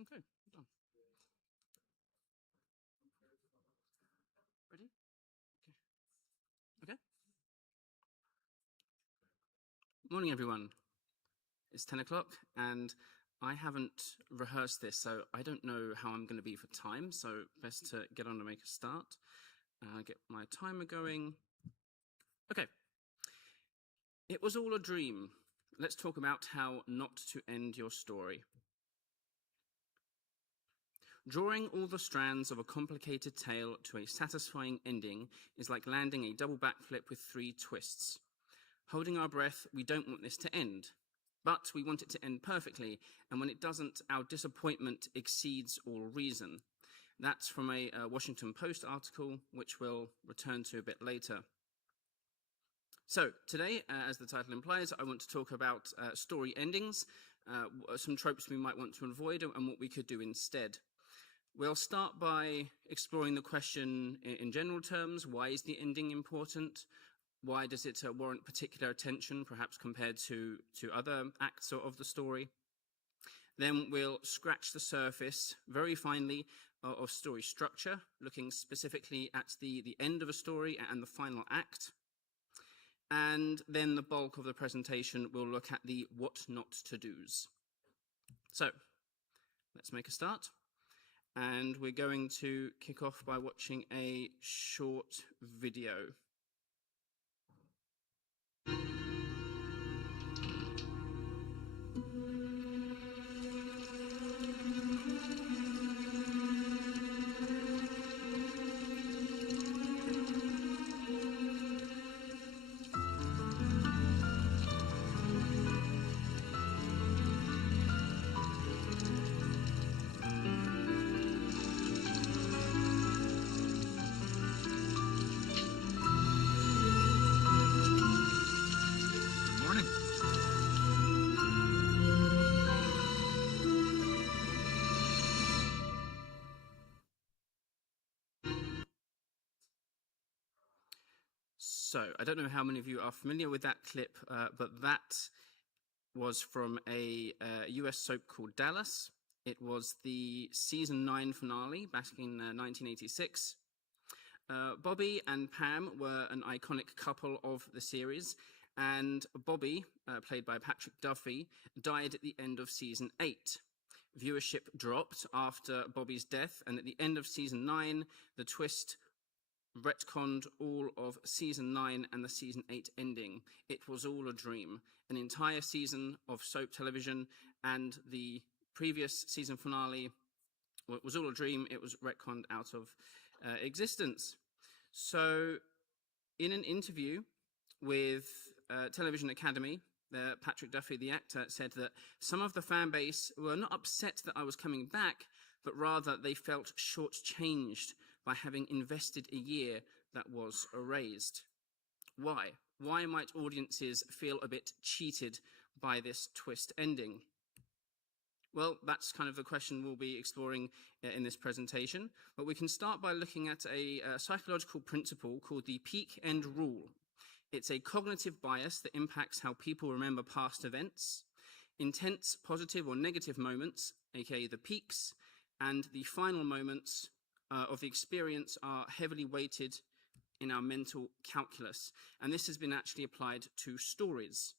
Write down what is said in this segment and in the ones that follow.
Okay, done. Ready? Okay. Morning, everyone. It's 10 o'clock, and I haven't rehearsed this, so I don't know how I'm going to be for time, so best to get on and make a start. Get my timer going. Okay. It was all a dream. Let's talk about how not to end your story. Drawing all the strands of a complicated tale to a satisfying ending is like landing a double backflip with 3 twists. Holding our breath, we don't want this to end, but we want it to end perfectly, and when it doesn't, our disappointment exceeds all reason. That's from a Washington Post article, which we'll return to a bit later. So today, as the title implies, I want to talk about story endings, some tropes we might want to avoid, and what we could do instead. We'll start by exploring the question in general terms. Why is the ending important? Why does it warrant particular attention, perhaps compared to other acts of the story? Then we'll scratch the surface very finely of story structure, looking specifically at the end of a story and the final act. And then the bulk of the presentation will look at the what not to do's. So let's make a start. And we're going to kick off by watching a short video. So, I don't know how many of you are familiar with that clip, but that was from a US soap called Dallas. It was the season 9 finale back in 1986. Bobby and Pam were an iconic couple of the series, and Bobby, played by Patrick Duffy, died at the end of season 8. Viewership dropped after Bobby's death, and at the end of season 9, the twist retconned all of season 9 and the season 8 ending. It was all a dream. An entire season of soap television and the previous season finale, well, it was all a dream. It was retconned out of existence. So in an interview with Television Academy, Patrick Duffy, the actor, said that some of the fan base were not upset that I was coming back, but rather they felt shortchanged by having invested a year that was erased. Why? Why might audiences feel a bit cheated by this twist ending? Well, that's kind of the question we'll be exploring in this presentation, but we can start by looking at a psychological principle called the peak end rule. It's a cognitive bias that impacts how people remember past events. Intense positive or negative moments, aka the peaks, and the final moments of the experience are heavily weighted in our mental calculus, and this has been actually applied to stories.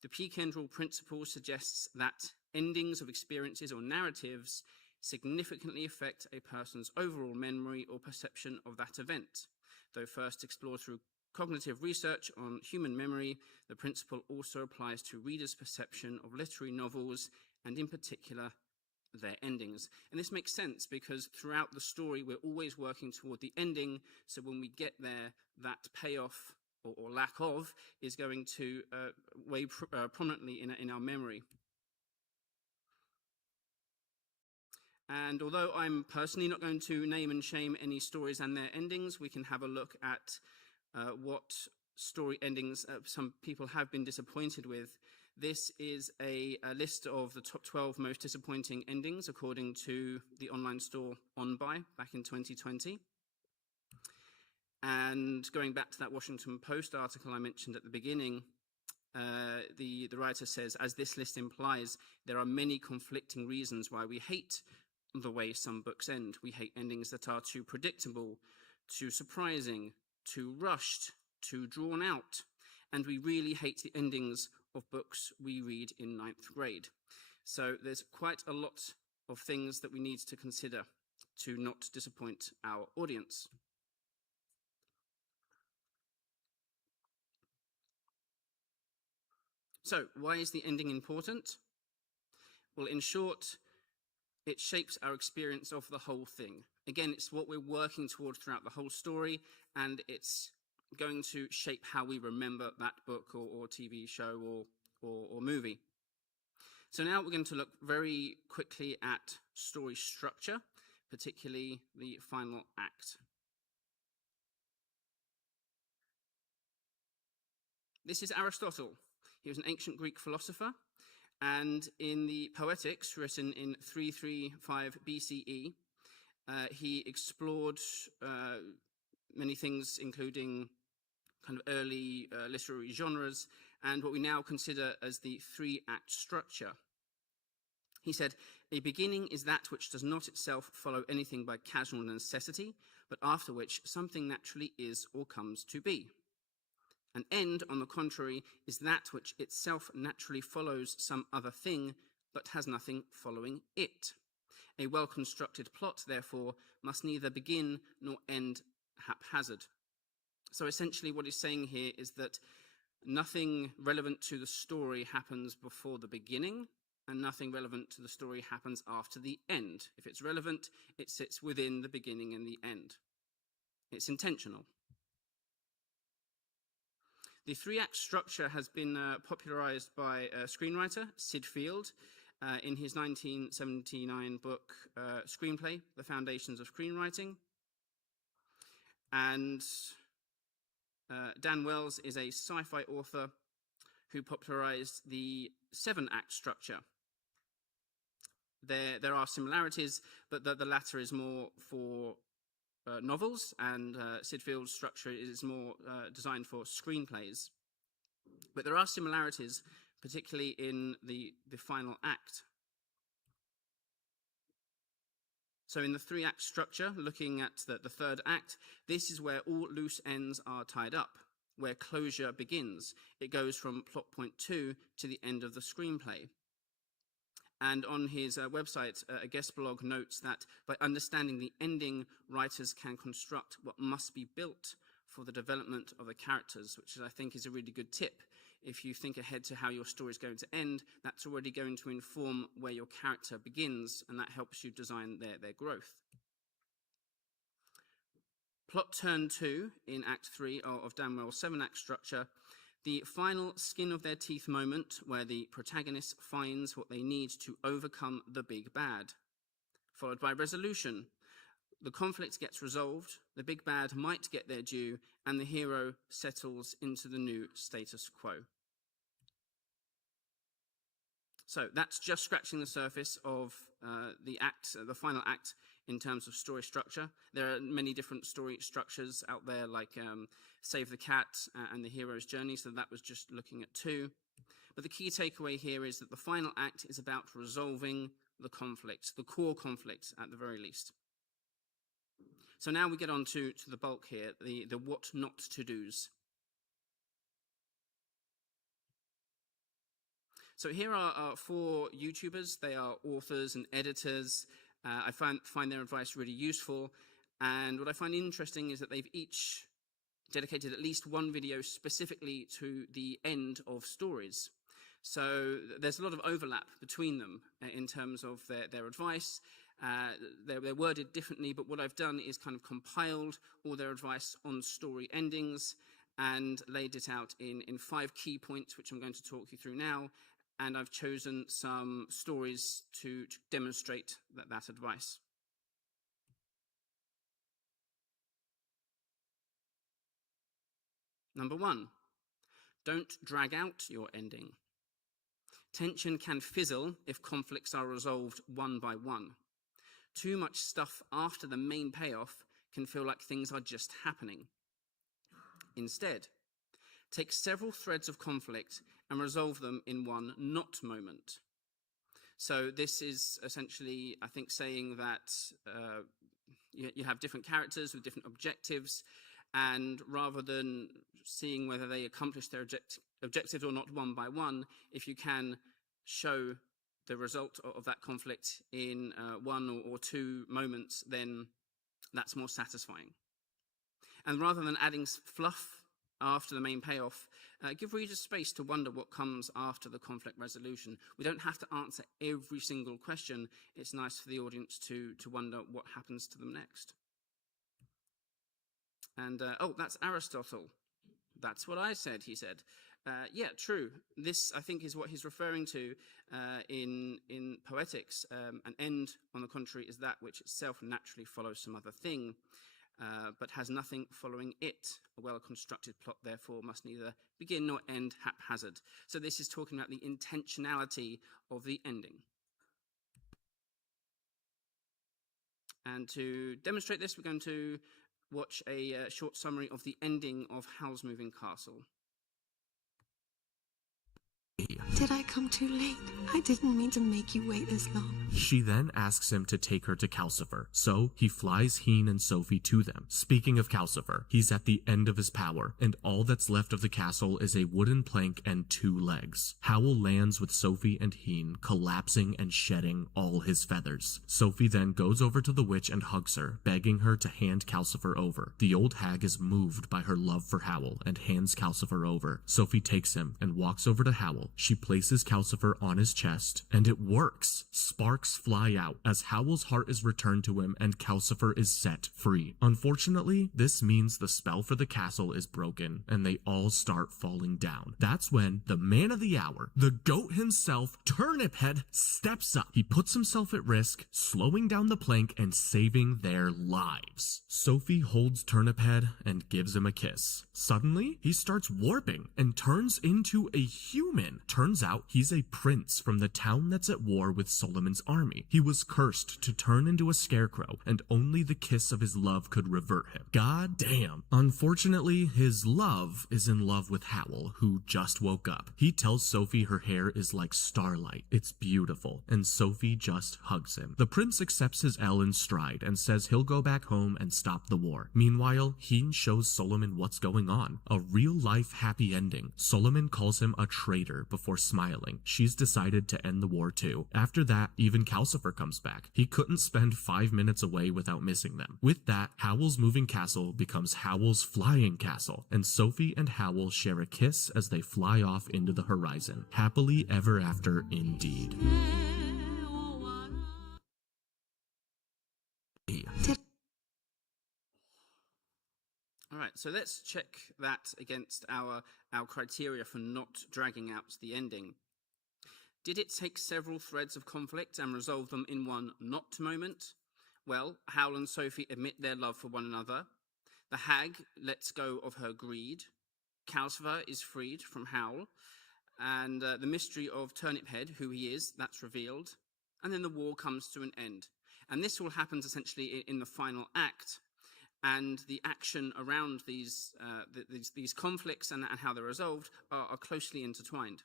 The peak end rule principle suggests that endings of experiences or narratives significantly affect a person's overall memory or perception of that event. Though first explored through cognitive research on human memory, the principle also applies to readers' perception of literary novels, and in particular, their endings. And this makes sense because throughout the story, we're always working toward the ending. So when we get there, that payoff or lack of is going to weigh prominently in our memory. And although I'm personally not going to name and shame any stories and their endings, we can have a look at what story endings some people have been disappointed with. This is a list of the top 12 most disappointing endings according to the online store OnBuy back in 2020. And going back to that Washington Post article I mentioned at the beginning, the writer says, as this list implies, there are many conflicting reasons why we hate the way some books end. We hate endings that are too predictable, too surprising, too rushed, too drawn out. And we really hate the endings of books we read in 9th grade. So there's quite a lot of things that we need to consider to not disappoint our audience. So, why is the ending important? Well, in short, it shapes our experience of the whole thing. Again, it's what we're working toward throughout the whole story, and it's going to shape how we remember that book or TV show or movie. So now we're going to look very quickly at story structure, particularly the final act. This is Aristotle. He was an ancient Greek philosopher, and in the Poetics, written in 335 BCE, he explored many things, including kind of early literary genres and what we now consider as the 3-act structure. He said, "A beginning is that which does not itself follow anything by casual necessity, but after which something naturally is or comes to be. An end, on the contrary, is that which itself naturally follows some other thing, but has nothing following it. A well-constructed plot, therefore, must neither begin nor end haphazard." So essentially what he's saying here is that nothing relevant to the story happens before the beginning, and nothing relevant to the story happens after the end. If it's relevant, it sits within the beginning and the end. It's intentional. The 3-act structure has been popularized by screenwriter Sid Field in his 1979 book screenplay, The Foundations of Screenwriting. And Dan Wells is a sci-fi author who popularized the 7-act structure. There are similarities, but the latter is more for novels, and Sid Field's structure is more designed for screenplays. But there are similarities, particularly in the final act. So in the 3-act structure, looking at the 3rd act, this is where all loose ends are tied up, where closure begins. It goes from plot point 2 to the end of the screenplay. And on his website, a guest blog notes that by understanding the ending, writers can construct what must be built for the development of the characters, which I think is a really good tip. If you think ahead to how your story is going to end, that's already going to inform where your character begins, and that helps you design their growth. Plot turn 2 in Act 3 of Dan Wells' 7-act structure. The final skin of their teeth moment where the protagonist finds what they need to overcome the big bad, followed by resolution. The conflict gets resolved, the big bad might get their due, and the hero settles into the new status quo. So that's just scratching the surface of the final act in terms of story structure. There are many different story structures out there, like Save the Cat and the hero's journey, so that was just looking at 2. But the key takeaway here is that the final act is about resolving the conflict, the core conflict at the very least. So now we get on to the bulk here, the what not to do's. So here are 4 YouTubers. They are authors and editors. I find their advice really useful. And what I find interesting is that they've each dedicated at least one video specifically to the end of stories. So there's a lot of overlap between them in terms of their advice. They're worded differently, but what I've done is kind of compiled all their advice on story endings and laid it out in 5 key points, which I'm going to talk you through now. And I've chosen some stories to demonstrate that advice. Number 1, don't drag out your ending. Tension can fizzle if conflicts are resolved one by one. Too much stuff after the main payoff can feel like things are just happening. Instead, take several threads of conflict and resolve them in one not moment. So this is essentially, I think, saying that you have different characters with different objectives, and rather than seeing whether they accomplish their objectives or not one by one, if you can show the result of that conflict in one or two moments, then that's more satisfying. And rather than adding fluff after the main payoff, give readers space to wonder what comes after the conflict resolution. We don't have to answer every single question. It's nice for the audience to wonder what happens to them next. And, oh, that's Aristotle. That's what I said, he said. Yeah, true. This, I think, is what he's referring to in Poetics. An end, on the contrary, is that which itself naturally follows some other thing, but has nothing following it. A well-constructed plot, therefore, must neither begin nor end haphazard. So this is talking about the intentionality of the ending. And to demonstrate this, we're going to watch a short summary of the ending of Howl's Moving Castle. Did I come too late? I didn't mean to make you wait this long. She then asks him to take her to Calcifer, so he flies Heen and Sophie to them. Speaking of Calcifer, he's at the end of his power, and all that's left of the castle is a wooden plank and 2 legs. Howl lands with Sophie and Heen, collapsing and shedding all his feathers. Sophie then goes over to the witch and hugs her, begging her to hand Calcifer over. The old hag is moved by her love for Howl and hands Calcifer over. Sophie takes him and walks over to Howl. She places Calcifer on his chest, and it works. Sparks fly out as Howl's heart is returned to him and Calcifer is set free. Unfortunately, this means the spell for the castle is broken and they all start falling down. That's when the man of the hour, the goat himself, Turnip Head, steps up. He puts himself at risk, slowing down the plank and saving their lives. Sophie holds Turnip Head and gives him a kiss. Suddenly, he starts warping and turns into a human. Turns out he's a prince from the town that's at war with Solomon's army. He was cursed to turn into a scarecrow, and only the kiss of his love could revert him. God damn. Unfortunately, his love is in love with Howl, who just woke up. He tells Sophie her hair is like starlight. It's beautiful, and Sophie just hugs him. The prince accepts his L in stride and says he'll go back home and stop the war. Meanwhile, Heen shows Solomon what's going on. A real-life happy ending. Solomon calls him a traitor before smiling. She's decided to end the war too. After that, even Calcifer comes back. He couldn't spend 5 minutes away without missing them. With that, Howl's moving castle becomes Howl's flying castle, and Sophie and Howl share a kiss as they fly off into the horizon. Happily ever after indeed. All right, so let's check that against our criteria for not dragging out the ending. Did it take several threads of conflict and resolve them in one not moment? Well, Howl and Sophie admit their love for one another. The hag lets go of her greed. Calcifer is freed from Howl. And the mystery of Turnip Head, who he is, that's revealed. And then the war comes to an end. And this all happens essentially in the final act. And the action around these conflicts and how they're resolved are closely intertwined.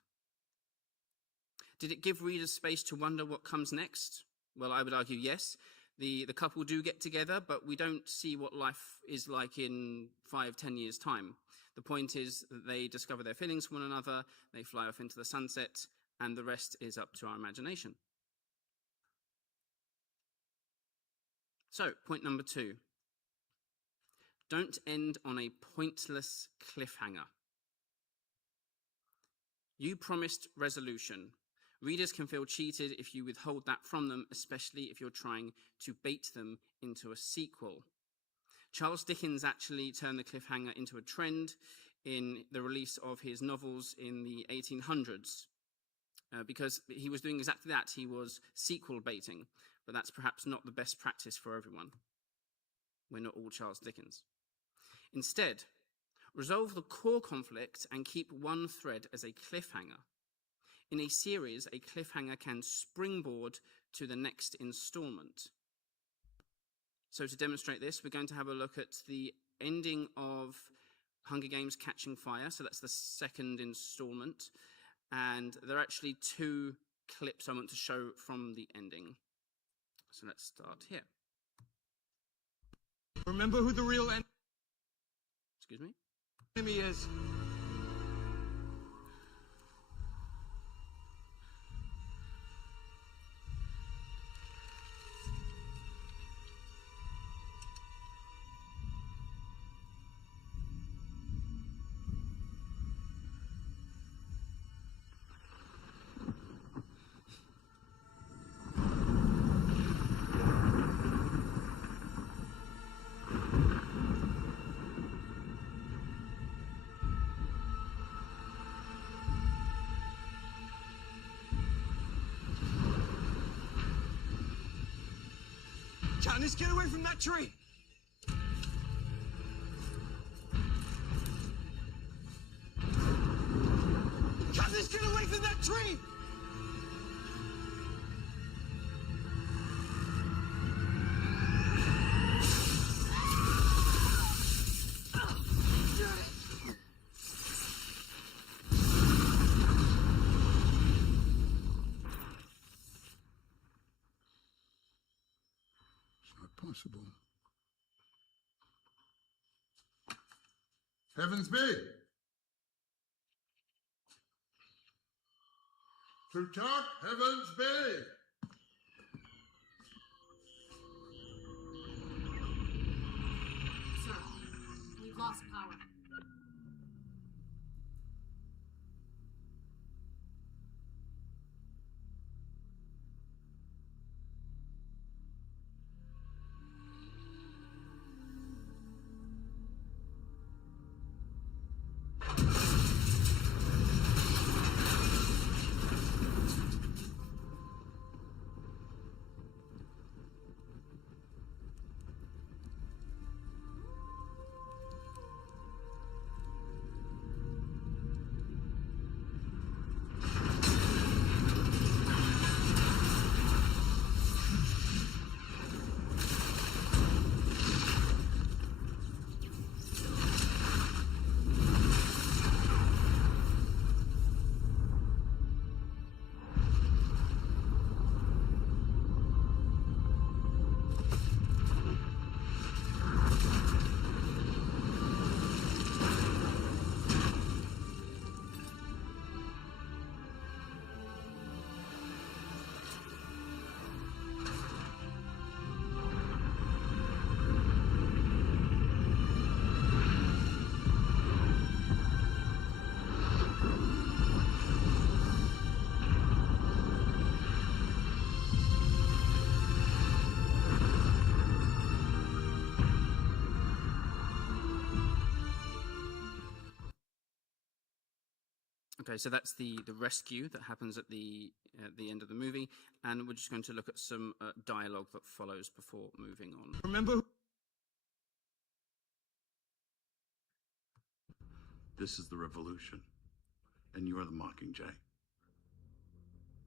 Did it give readers space to wonder what comes next? Well, I would argue yes. The couple do get together, but we don't see what life is like in 5-10 years' time. The point is that they discover their feelings for one another, they fly off into the sunset, and the rest is up to our imagination. So, point number 2. Don't end on a pointless cliffhanger. You promised resolution. Readers can feel cheated if you withhold that from them, especially if you're trying to bait them into a sequel. Charles Dickens actually turned the cliffhanger into a trend in the release of his novels in the 1800s, because he was doing exactly that. He was sequel baiting, but that's perhaps not the best practice for everyone. We're not all Charles Dickens. Instead, resolve the core conflict and keep one thread as a cliffhanger. In a series, a cliffhanger can springboard to the next installment. So to demonstrate this, we're going to have a look at the ending of Hunger Games Catching Fire. So that's the second installment. And there are actually 2 clips I want to show from the ending. So let's start here. Remember who the real Excuse me? enemy is. Katniss, get away from that tree! Katniss, get away from that tree! Possible. Heavens be! Plutarch, heavens be! Sir, we've lost power. Okay, so that's the rescue that happens at the end of the movie, and we're just going to look at some dialogue that follows before moving on. Remember who... This is the revolution, and you are the Mockingjay.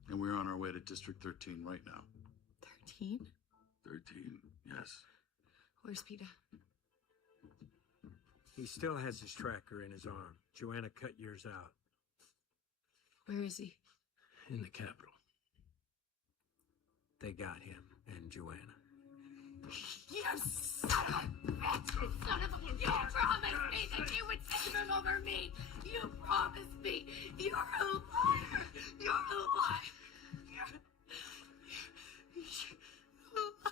And we're on our way to District 13 right now. 13? 13, yes. Where's Peter? He still has his tracker in his arm. Joanna cut yours out. Where is he? In the Capitol. They got him and Joanna. You son of a bitch! You son of a... You promised me that you would save him over me! You promised me! You're a liar! You're a liar! You're a liar!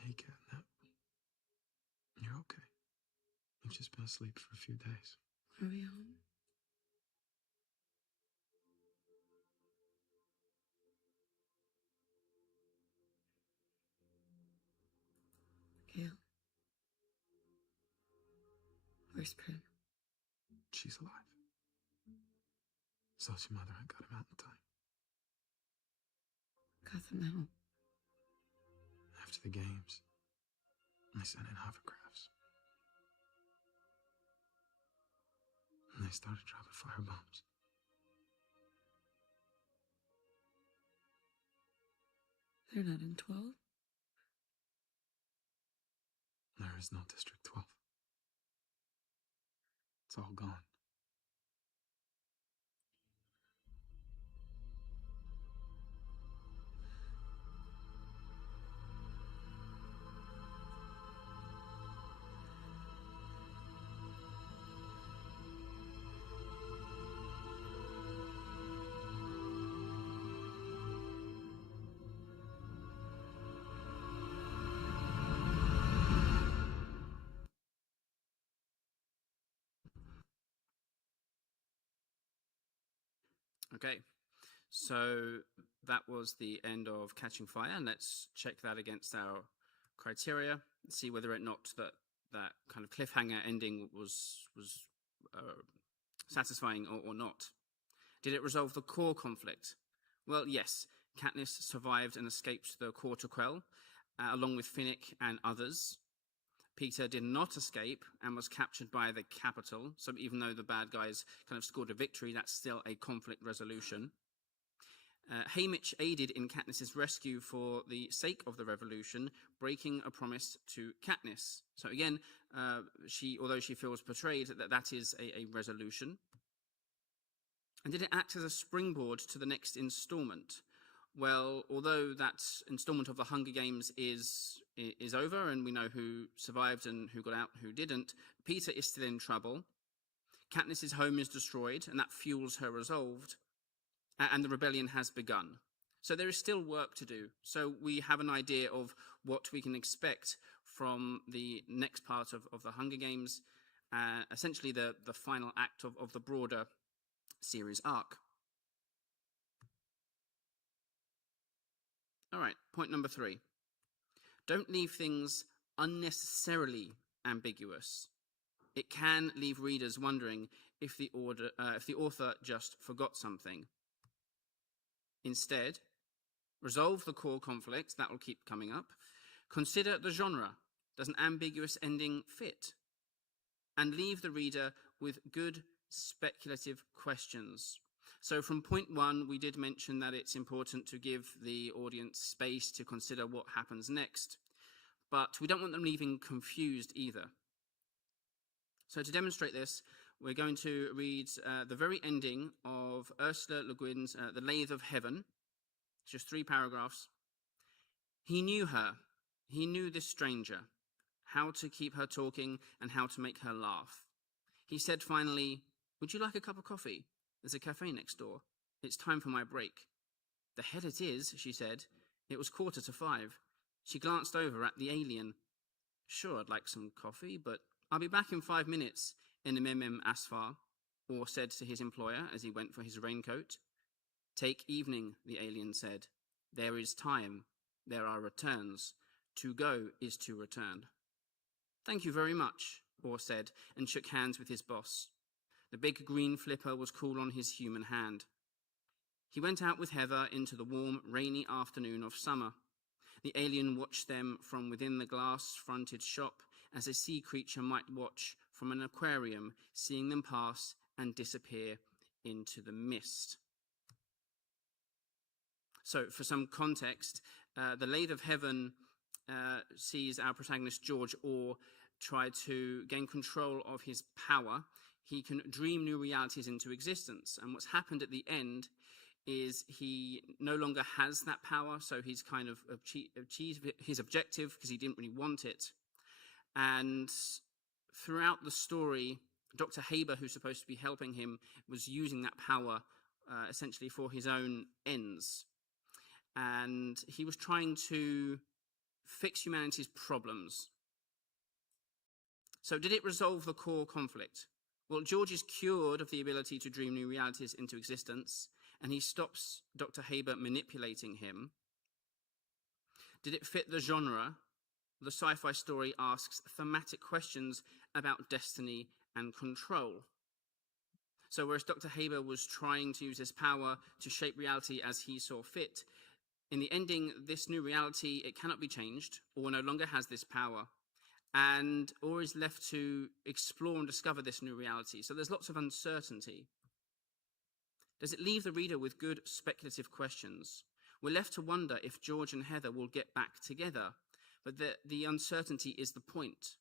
Hey, Catnip. You're okay. You've just been asleep for a few days. Are we home? Gail. Where's Prin? She's alive. So's your mother. I got him out in time. Got them out. After the games, I sent in hovercrafts. And they started dropping firebombs. They're not in 12. There is no District 12. It's all gone. Okay, so that was the end of Catching Fire, and let's check that against our criteria, see whether or not that kind of cliffhanger ending was satisfying or not. Did it resolve the core conflict? Well, yes. Katniss survived and escaped the Quarter Quell, along with Finnick and others. Peter did not escape and was captured by the Capitol. So even though the bad guys kind of scored a victory, that's still a conflict resolution. Haymitch aided in Katniss's rescue for the sake of the revolution, breaking a promise to Katniss. So again, although she feels betrayed, that is a resolution. And did it act as a springboard to the next installment? Well, although that installment of the Hunger Games is over and we know who survived and who got out and who didn't, Peter is still in trouble. Katniss's home is destroyed, and that fuels her resolve, and the rebellion has begun. So there is still work to do. So we have an idea of what we can expect from the next part of the Hunger Games, essentially the final act of the broader series arc. All right, point number 3. Don't leave things unnecessarily ambiguous. It can leave readers wondering if the author just forgot something. Instead, resolve the core conflict, that will keep coming up. Consider the genre. Does an ambiguous ending fit? And leave the reader with good speculative questions. So from point 1, we did mention that it's important to give the audience space to consider what happens next, but we don't want them leaving confused either. So to demonstrate this, we're going to read the very ending of Ursula Le Guin's The Lathe of Heaven. It's just 3 paragraphs. He knew her. He knew this stranger, how to keep her talking and how to make her laugh. He said finally, "Would you like a cup of coffee? There's a cafe next door. It's time for my break." "The head it is," she said. It was 4:45. She glanced over at the alien. "Sure, I'd like some coffee, but I'll be back in 5 minutes," Mmm Asfar, or said to his employer as he went for his raincoat. "Take evening," the alien said. "There is time. There are returns. To go is to return." "Thank you very much," Orr said, and shook hands with his boss. The big green flipper was cool on his human hand. He went out with Heather into the warm, rainy afternoon of summer. The alien watched them from within the glass-fronted shop as a sea creature might watch from an aquarium, seeing them pass and disappear into the mist. So, for some context, The Lathe of Heaven sees our protagonist George Orr try to gain control of his power. He can dream new realities into existence, and what's happened at the end is he no longer has that power, so he's kind of achieved his objective because he didn't really want it. And throughout the story, Dr. Haber, who's supposed to be helping him, was using that power essentially for his own ends. And he was trying to fix humanity's problems. So did it resolve the core conflict? Well, George is cured of the ability to dream new realities into existence, and he stops Dr. Haber manipulating him. Did it fit the genre? The sci-fi story asks thematic questions about destiny and control. So whereas Dr. Haber was trying to use his power to shape reality as he saw fit, in the ending, this new reality, it cannot be changed, or no longer has this power. or is left to explore and discover this new reality. So there's lots of uncertainty. Does it leave the reader with good speculative questions? We're left to wonder if George and Heather will get back together, but the uncertainty is the point.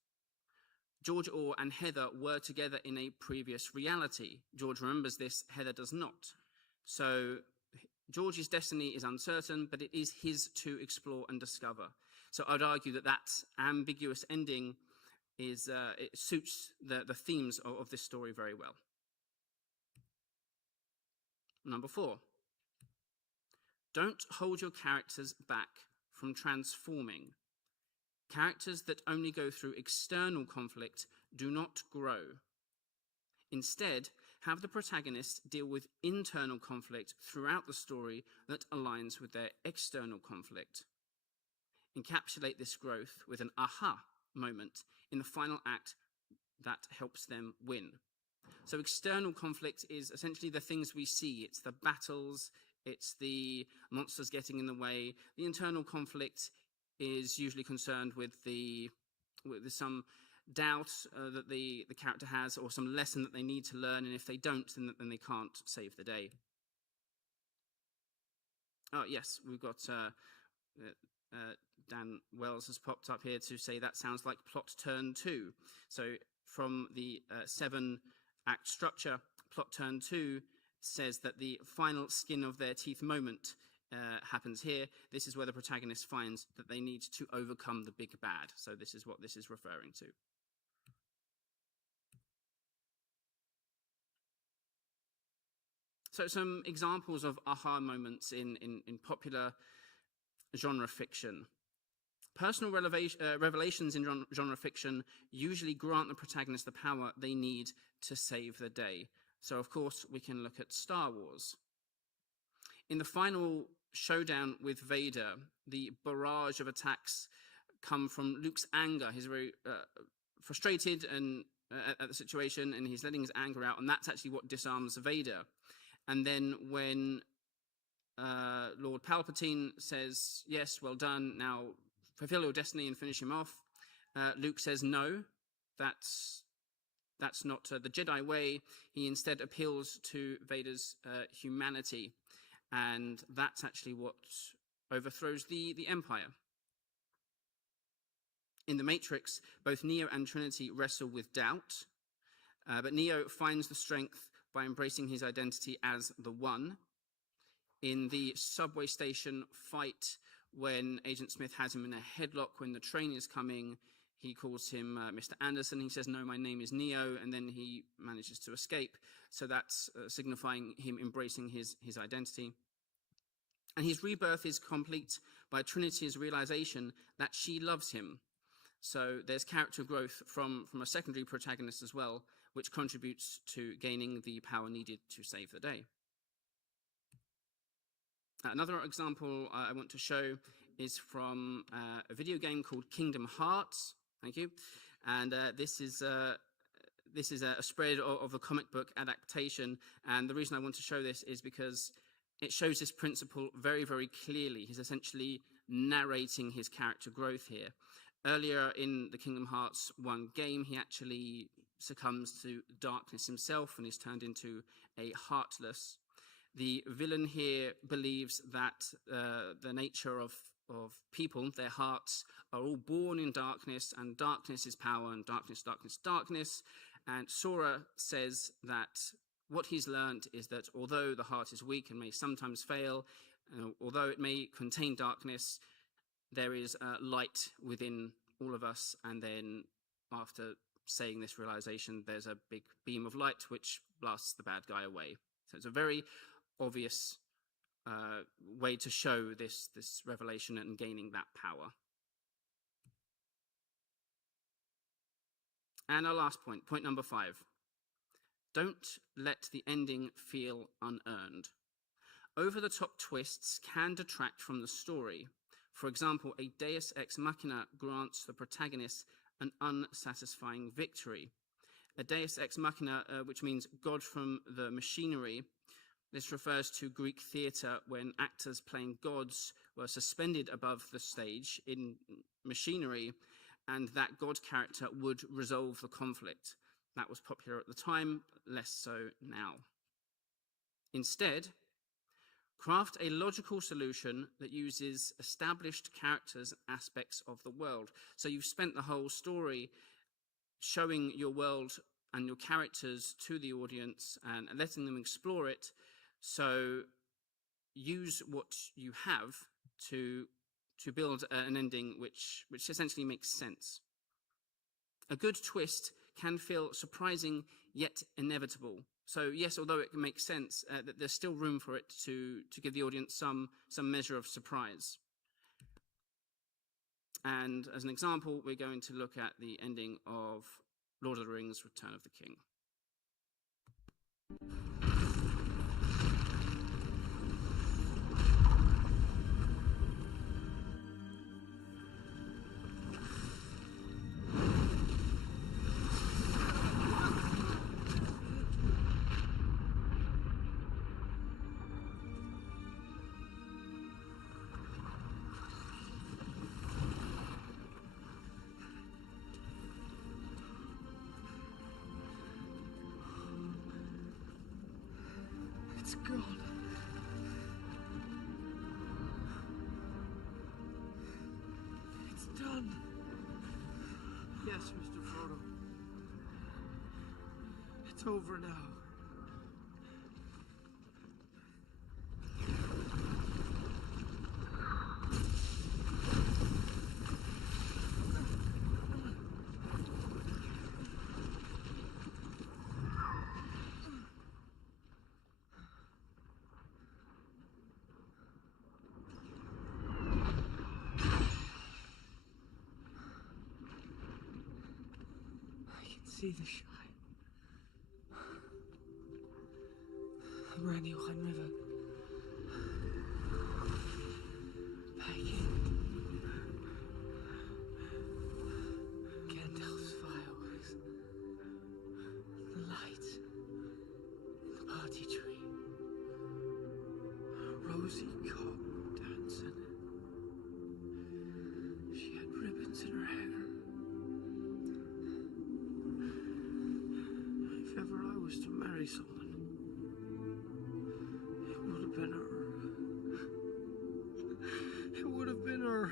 George Orr and Heather were together in a previous reality. George remembers this, Heather does not. So George's destiny is uncertain, but it is his to explore and discover. So I'd argue that that ambiguous ending it suits the themes of this story very well. Number 4, don't hold your characters back from transforming. Characters that only go through external conflict do not grow. Instead, have the protagonist deal with internal conflict throughout the story that aligns with their external conflict. Encapsulate this growth with an aha moment in the final act that helps them win. So external conflict is essentially the things we see. It's the battles, it's the monsters getting in the way. The internal conflict is usually concerned with some doubt that the character has, or some lesson that they need to learn, and if they don't, then they can't save the day. Oh yes, we've got Dan Wells has popped up here to say that sounds like plot turn 2. So from the 7-act structure, plot turn 2 says that the final skin of their teeth moment happens here. This is where the protagonist finds that they need to overcome the big bad. So this is what this is referring to. So some examples of aha moments in popular genre fiction. Personal revelations in genre fiction usually grant the protagonist the power they need to save the day. So, of course, we can look at Star Wars. In the final showdown with Vader, the barrage of attacks come from Luke's anger. He's very frustrated at the situation, and he's letting his anger out, and that's actually what disarms Vader. And then when Lord Palpatine says, yes, well done, now fulfill your destiny and finish him off, Luke says, no, that's not the Jedi way. He instead appeals to Vader's humanity, and that's actually what overthrows the Empire. In The Matrix, both Neo and Trinity wrestle with doubt, but Neo finds the strength by embracing his identity as the One. In the subway station fight, when Agent Smith has him in a headlock when the train is coming, he calls him Mr. Anderson. He says, no, my name is Neo, and then he manages to escape. So that's signifying him embracing his identity. And his rebirth is complete by Trinity's realization that she loves him. So there's character growth from a secondary protagonist as well, which contributes to gaining the power needed to save the day. Another example I want to show is from a video game called Kingdom Hearts. Thank you. And this is a spread of a comic book adaptation. And the reason I want to show this is because it shows this principle very, very clearly. He's essentially narrating his character growth here. Earlier in the Kingdom Hearts 1 game, he actually succumbs to darkness himself and is turned into a Heartless. The villain here believes that the nature of people, their hearts, are all born in darkness, and darkness is power, and darkness, darkness, darkness. And Sora says that what he's learned is that although the heart is weak and may sometimes fail, although it may contain darkness, there is light within all of us. And then after saying this realization, there's a big beam of light which blasts the bad guy away. So it's a very obvious way to show this revelation and gaining that power. And our last point number 5. Don't let the ending feel unearned. Over-the-top twists can detract from the story. For example, a deus ex machina grants the protagonist an unsatisfying victory. A deus ex machina, which means God from the machinery. This refers to Greek theatre when actors playing gods were suspended above the stage in machinery, and that God character would resolve the conflict. That was popular at the time, less so now. Instead, craft a logical solution that uses established characters and aspects of the world. So you've spent the whole story showing your world and your characters to the audience and letting them explore it. So use what you have to build an ending which essentially makes sense. A good twist can feel surprising yet inevitable. So yes, although it makes sense, that there's still room for it to give the audience some measure of surprise. And as an example, we're going to look at the ending of Lord of the Rings: Return of the King. It's gone. It's done. Yes, Mr. Frodo. It's over now. See the shine. The Brandywine River. Packing. Gandalf's fireworks. The lights. The party tree. Rosie Cobb dancing. She had ribbons in her hair. If ever I was to marry someone, it would have been her. It would have been her.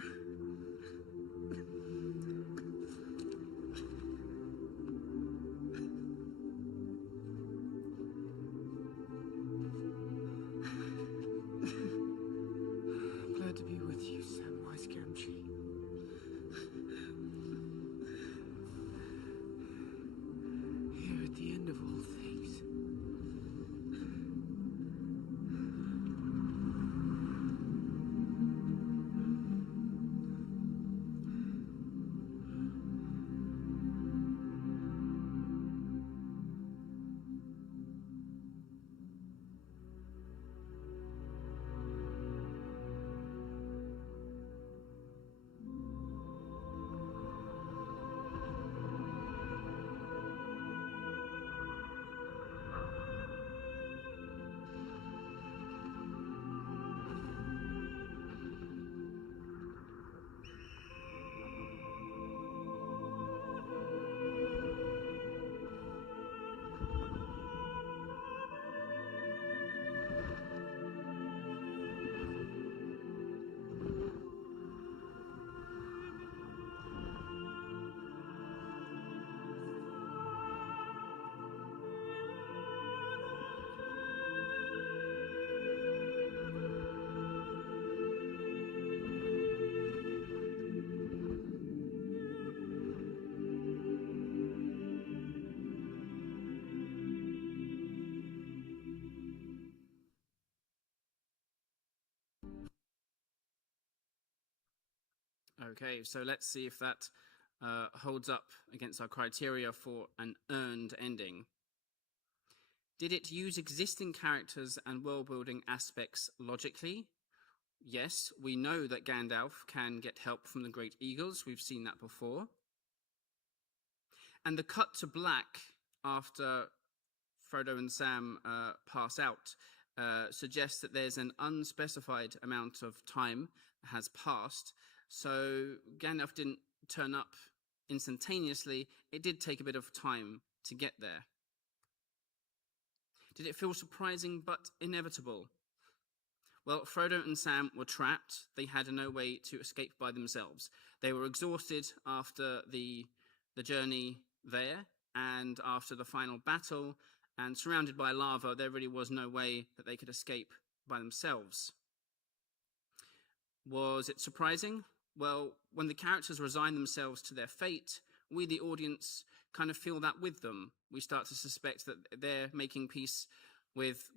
I'm glad to be with you, Samwise Gamgee. Here at the end of all things. Okay, so let's see if that holds up against our criteria for an earned ending. Did it use existing characters and world-building aspects logically? Yes, we know that Gandalf can get help from the Great Eagles. We've seen that before. And the cut to black after Frodo and Sam pass out suggests that there's an unspecified amount of time that has passed. So Gandalf didn't turn up instantaneously, it did take a bit of time to get there. Did it feel surprising but inevitable? Well, Frodo and Sam were trapped. They had no way to escape by themselves. They were exhausted after the journey there and after the final battle, and surrounded by lava, there really was no way that they could escape by themselves. Was it surprising? Well, when the characters resign themselves to their fate, we, the audience, kind of feel that with them. We start to suspect that they're making peace with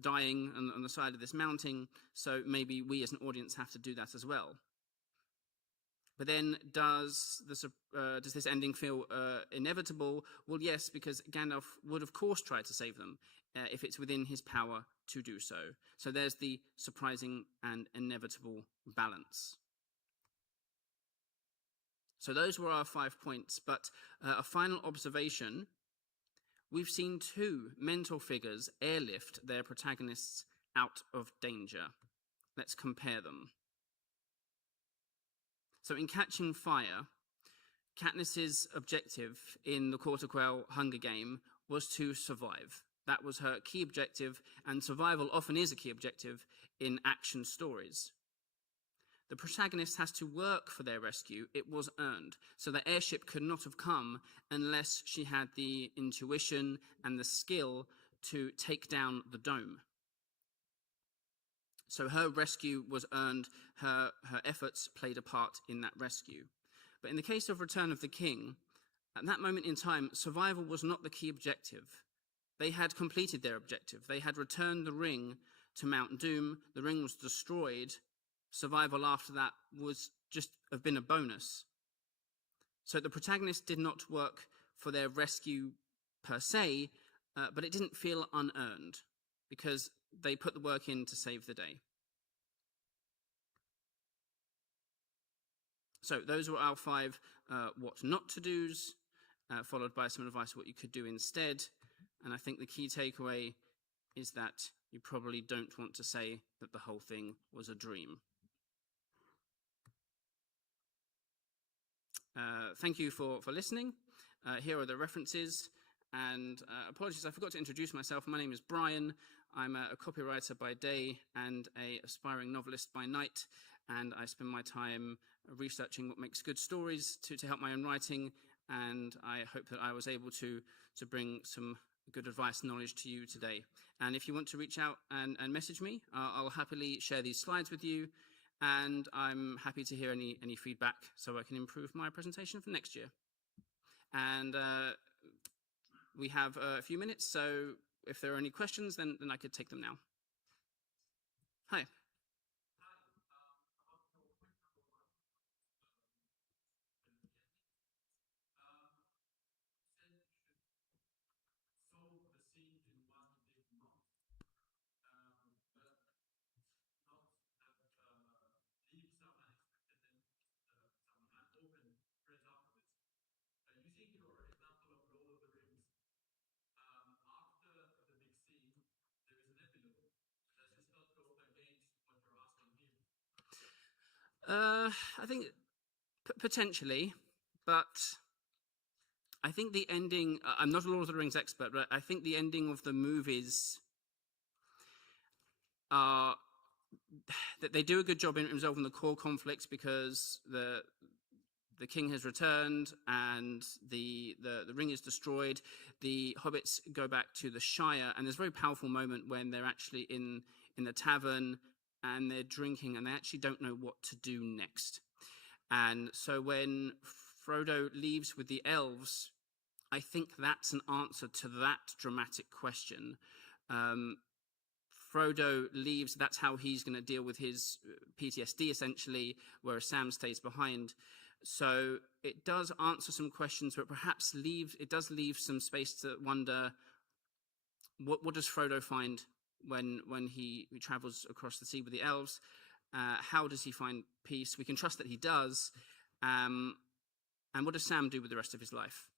dying on the side of this mountain, so maybe we as an audience have to do that as well. But then does this ending feel inevitable? Well, yes, because Gandalf would of course try to save them if it's within his power to do so. So there's the surprising and inevitable balance. So those were our 5 points, but a final observation. We've seen two mentor figures airlift their protagonists out of danger. Let's compare them. So in Catching Fire, Katniss's objective in the Quarter Quell Hunger Game was to survive. That was her key objective, and survival often is a key objective in action stories. The protagonist has to work for their rescue. It was earned. So the airship could not have come unless she had the intuition and the skill to take down the dome. So her rescue was earned. Her efforts played a part in that rescue. But in the case of Return of the King, at that moment in time, survival was not the key objective. They had completed their objective. They had returned the ring to Mount Doom. The ring was destroyed. Survival after that was just have been a bonus. So the protagonist did not work for their rescue per se, but it didn't feel unearned because they put the work in to save the day. So those were our 5 what not to do's, followed by some advice what you could do instead. And I think the key takeaway is that you probably don't want to say that the whole thing was a dream. Thank you for listening. Here are the references. And apologies, I forgot to introduce myself. My name is Brian. I'm a copywriter by day and an aspiring novelist by night. And I spend my time researching what makes good stories to help my own writing. And I hope that I was able to bring some good advice and knowledge to you today. And if you want to reach out and message me, I'll happily share these slides with you. And I'm happy to hear any feedback so I can improve my presentation for next year. And we have a few minutes, so if there are any questions, then I could take them now. Hi. I think potentially, but I think the ending, I'm not a Lord of the Rings expert, but I think the ending of the movies are, that they do a good job in resolving the core conflicts because the king has returned and the ring is destroyed. The hobbits go back to the Shire, and there's a very powerful moment when they're actually in the tavern and they're drinking and they actually don't know what to do next. And so when Frodo leaves with the elves, I think that's an answer to that dramatic question. Frodo leaves, that's how he's going to deal with his PTSD essentially, whereas Sam stays behind. So it does answer some questions, but perhaps it does leave some space to wonder, what does Frodo find when he travels across the sea with the elves? How does he find peace? We can trust that he does. And what does Sam do with the rest of his life?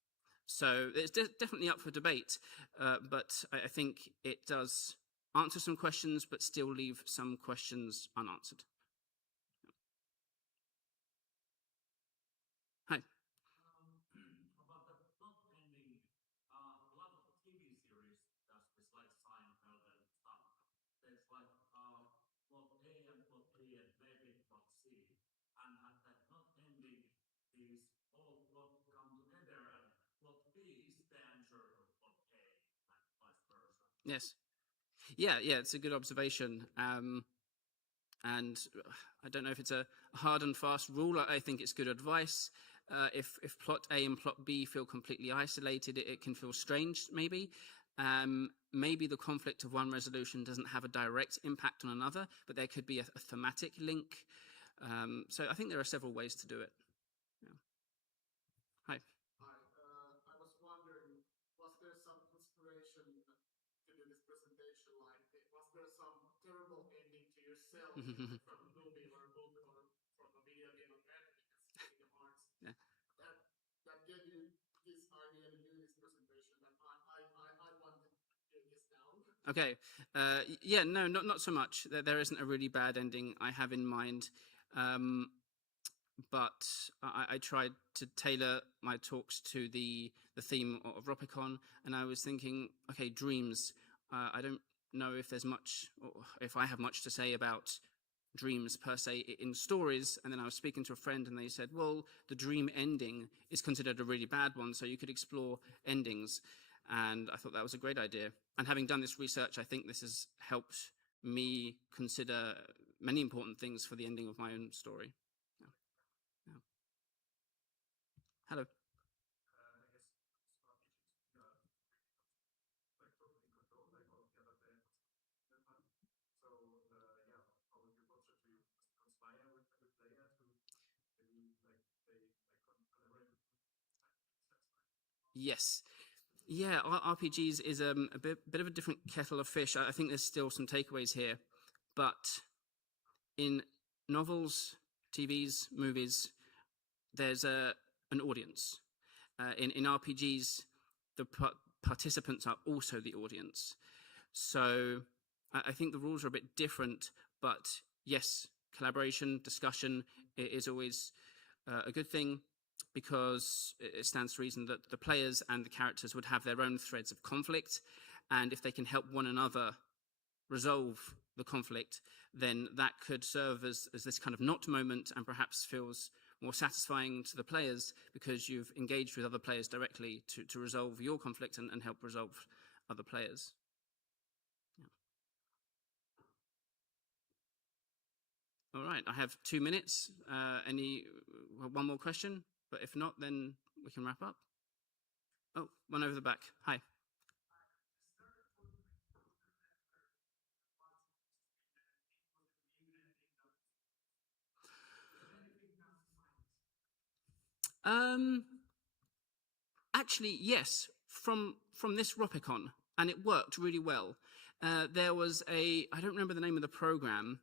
So it's definitely up for debate, but I think it does answer some questions, but still leave some questions unanswered. Hi. like plot A and plot B and maybe plot C, and at that not ending, these all plot come together, and plot B is the answer of plot A, and vice versa. Yes. Yeah, it's a good observation. And I don't know if it's a hard and fast rule. I think it's good advice. If plot A and plot B feel completely isolated, it can feel strange, maybe. Maybe the conflict of one resolution doesn't have a direct impact on another, but there could be a thematic link. So I think there are several ways to do it. Yeah. Hi. Hi. I was wondering, was there some inspiration to do this presentation? Like, was there some terrible ending to yourself from a movie or a book or from a video game or anything that's Kingdom Hearts? Yeah. That gave you this idea to do this presentation, and I want to do this now. Okay. Yeah, no, not so much. There isn't a really bad ending I have in mind. But I tried to tailor my talks to the theme of Ropecon, and I was thinking, okay, dreams. I don't know if there's much, or if I have much to say about dreams per se in stories. And then I was speaking to a friend, and they said, well, the dream ending is considered a really bad one, so you could explore endings. And I thought that was a great idea. And having done this research, I think this has helped me consider many important things for the ending of my own story. Hello. Yes. Yeah, RPGs is a bit of a different kettle of fish. I think there's still some takeaways here. But in novels, TVs, movies, there's an audience. In RPGs, the participants are also the audience. So I think the rules are a bit different, but yes, collaboration, discussion is always a good thing, because it stands to reason that the players and the characters would have their own threads of conflict, and if they can help one another resolve the conflict, then that could serve as this kind of not moment, and perhaps feels more satisfying to the players because you've engaged with other players directly to resolve your conflict and help resolve other players. Yeah. All right, I have 2 minutes. One more question? But if not, then we can wrap up. Oh, one over the back. Hi. Actually, yes, from this Ropecon, and it worked really well. There was I don't remember the name of the program.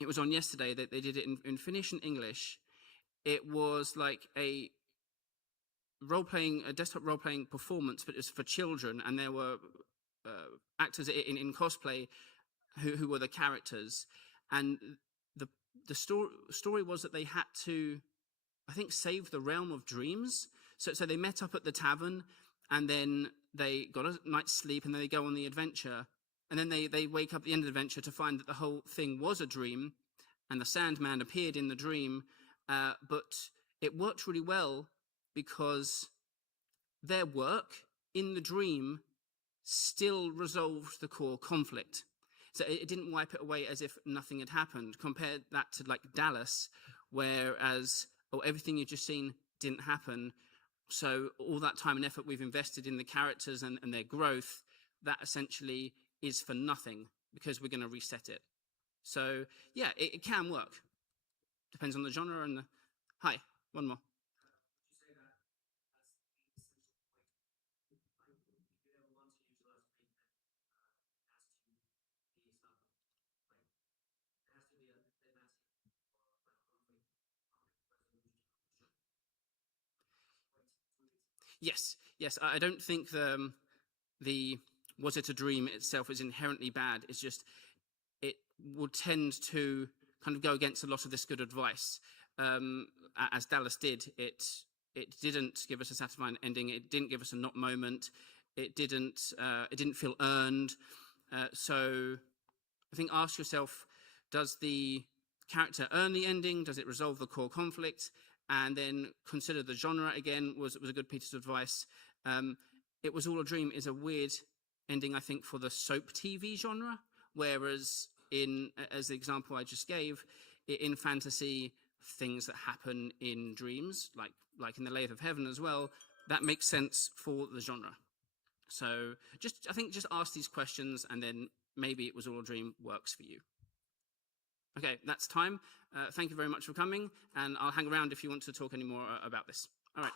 It was on yesterday. They did it in Finnish and English. It was like a desktop role-playing performance, but it was for children, and there were actors in cosplay who were the characters. And the story was that they had to, I think, save the realm of dreams. So they met up at the tavern, and then they got a night's sleep, and then they go on the adventure. And then they wake up at the end of the adventure to find that the whole thing was a dream, and the Sandman appeared in the dream. But it worked really well because their work in the dream still resolved the core conflict. So it didn't wipe it away as if nothing had happened. Compare that to like Dallas, whereas everything you've just seen didn't happen. So all that time and effort we've invested in the characters and their growth, that essentially is for nothing because we're going to reset it. So yeah, it can work. Depends on the genre and the... Hi, one more. Yes. I don't think the was it a dream itself is inherently bad. It's just it would tend to kind of go against a lot of this good advice. As Dallas did, it didn't give us a satisfying ending. It didn't give us a not moment. It didn't feel earned. So I think ask yourself, does the character earn the ending? Does it resolve the core conflict? And then consider the genre again, was a good piece of advice. It Was All a Dream is a weird ending, I think, for the soap TV genre, whereas as the example I just gave, in fantasy, things that happen in dreams, like in The Lathe of Heaven as well, that makes sense for the genre. So I think just ask these questions, and then maybe It Was All a Dream works for you. Okay, that's time. Thank you very much for coming, and I'll hang around if you want to talk any more about this. All right.